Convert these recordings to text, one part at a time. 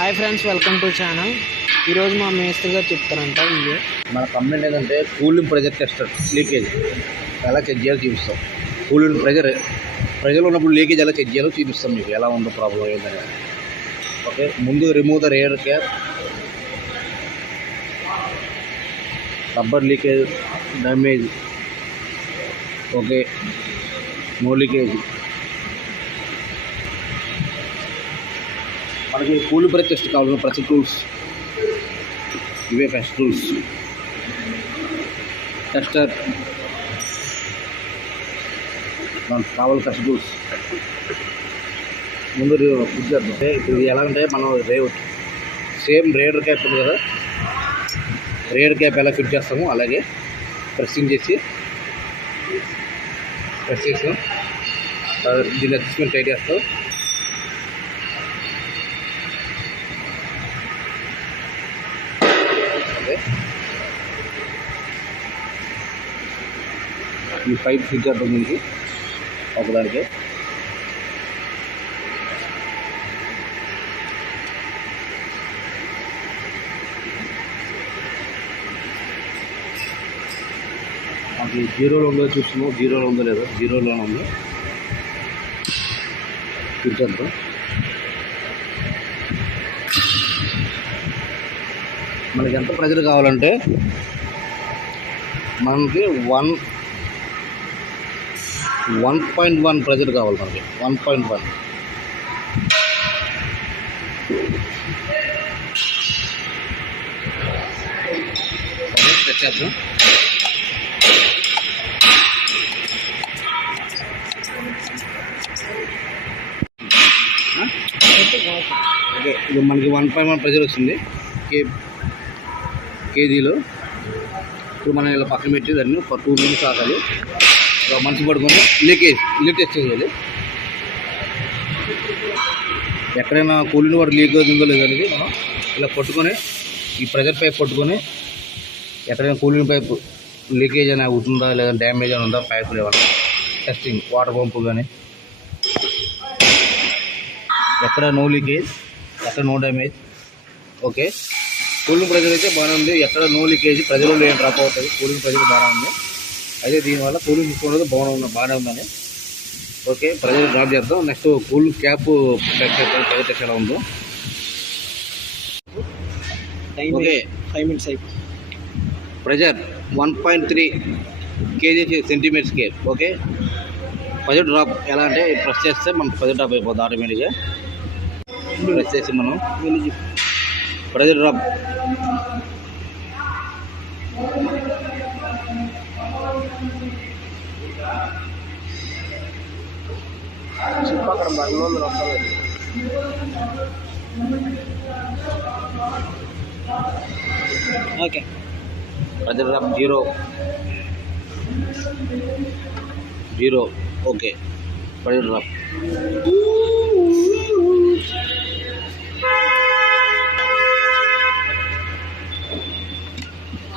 Hi friends, welcome to channel. ఈరోజు మా మేస్త్రి గారు చెప్తారంట. ఇది మన కంప్లైంట్ ఏంటంటే కూలింగ్ ప్రెజర్ టెస్టర్ లీకేజ్ ఎలా చెక్ చేయాలో చూపిస్తాం. కూలింగ్ ప్రెజర్ ఉన్నప్పుడు లీకేజ్ ఎలా చెక్ చేయాలో చూపిస్తాం. మీకు ఎలా ఉందో ప్రాబ్లం ఏంటనే. ఓకే, ముందు remove the air cap, rubber leakage damage. Okay, no leakage. మనకి కూలింగ్ ప్రెజర్ టెస్ట్ కావాల్సిన ప్రతి టూల్స్ ఇవే. ఫస్ట్ టూల్స్ టెస్టర్, మనకు కావాలి ఫస్ట్ టూల్స్. ముందు ఫిట్ చేద్దాం. ఇప్పుడు ఎలా అంటే మనం సేమ్ రేడర్ క్యాప్ ఉంది కదా, రేడర్ క్యాప్ ఎలా ఫిట్ చేస్తామో అలాగే ప్రెస్సింగ్ చేసి దీన్ని అడ్జస్ట్మెంట్ టైట్ చేస్తాం. ఈ పైప్ ఫిట్ చేద్దాం దీనికి ఒకదానికి. అది జీరోలో ఉందో చూస్తున్నాం, జీరోలో ఉందో లేదో. జీరోలోనే ఉందో ఫిట్ చేద్దాం. మనకి ఎంత ప్రెజర్ కావాలంటే మనకి 1.1 ప్రెజర్ కావాలి. మనకి 1.1. చేద్దాం. ఓకే, ఇది మనకి 1.1 ప్రెజర్ వస్తుంది కేజీలో. ఇప్పుడు మనం ఇలా పక్కన పెట్టి దాన్ని ఒక 2 minutes ఆగాలి. మనసు పడుకొని లీకేజ్ చేయాలి. ఎక్కడైనా కూలింగ్ వాటర్ లీక్ అవుతుందో లేదో అనేది మనం ఇలా పట్టుకొని, ఈ ప్రెజర్ పైప్ పట్టుకొని ఎక్కడైనా కూలింగ్ పైప్ లీకేజ్ అని అవుతుందా లేదా డ్యామేజ్ అని ఉందా పైప్ లేవన్నా టెస్టింగ్. వాటర్ పంపు కానీ ఎక్కడ నో లీకేజ్, ఎక్కడ no damage. Okay, cooling pressure అయితే బాగానే ఉంది. ఎక్కడ నో లీకేజ్, ప్రెజర్లో ఏం డ్రాప్ అవుతుంది. కూలింగ్ ప్రెజర్ బాగానే ఉంది. అయితే దీనివల్ల కూలింగ్ తీసుకోవడం బాగానే ఉందని. ఓకే, ప్రెజర్ డ్రాప్ చేద్దాం. Next cooling cap pressure test ఎలా ఉందో. ఓకే, 5 minutes అయిపోయింది. Pressure 1.3 kg centimetre scale. Okay, pressure drop ఎలా అంటే ప్రెస్ చేస్తే మనం ప్రెజర్ డ్రాప్ అయిపోతుంది ఆటోమేటిక్గా. ప్రెస్ చేసి మనం pressure drop okay, pressure drop 0. Okay, pressure drop.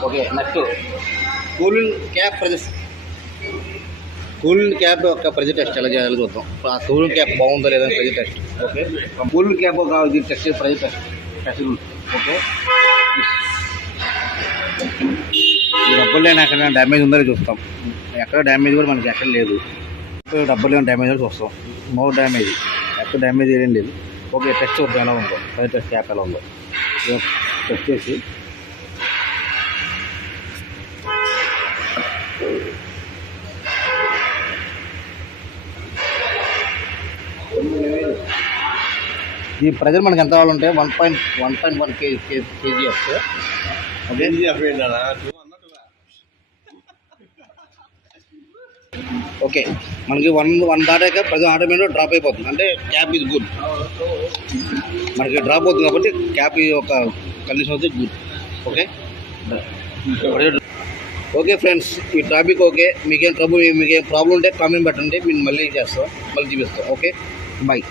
Okay, next cooling cap యొక్క ప్రెజర్ టెస్ట్ ఎలా చేయాలో చూద్దాం. ఆ కూలింగ్ క్యాప్ బాగుందో లేదా pressure test. Okay, cooling cap కావాలి టెస్ట్ చేసి ప్రెజర్ టెస్ట్. ఓకే, ఈ రబ్బర్ లైన్ ఎక్కడ డ్యామేజ్ ఉందో చూస్తాం. ఎక్కడ డ్యామేజ్ కూడా మనకి ఎక్కడ లేదు. రబ్బర్ లైన్ డ్యామేజ్ కూడా చూస్తాం. నో డ్యామేజ్, ఎక్కడ డ్యామేజ్ ఏం లేదు. ఓకే, టెస్ట్ చూద్దాం ఎలా ఉందో, ప్రెజర్ టెస్ట్ క్యాప్ ఎలా ఉందో టెస్ట్ చేసి. ఈ ప్రెజర్ మనకి ఎంత కావాలంటే 1.1 kg వస్తే. ఓకే, ఓకే, మనకి 1 దాటాక ప్రెజర్ ఆటోమేటిక్గా డ్రాప్ అయిపోతుంది. అంటే క్యాప్ ఇది గుడ్. మనకి డ్రాప్ అవుతుంది కాబట్టి క్యాప్ ఒక కండిషన్ అవుతుంది గుడ్. ఓకే, ఓకే ఫ్రెండ్స్, ఈ టాపిక్ ఓకే. మీకేం ప్రాబ్లం ఉంటే కామెంట్ పెట్టండి, మేము మళ్ళీ చేస్తాం, మళ్ళీ చూపిస్తాం. Okay, bye.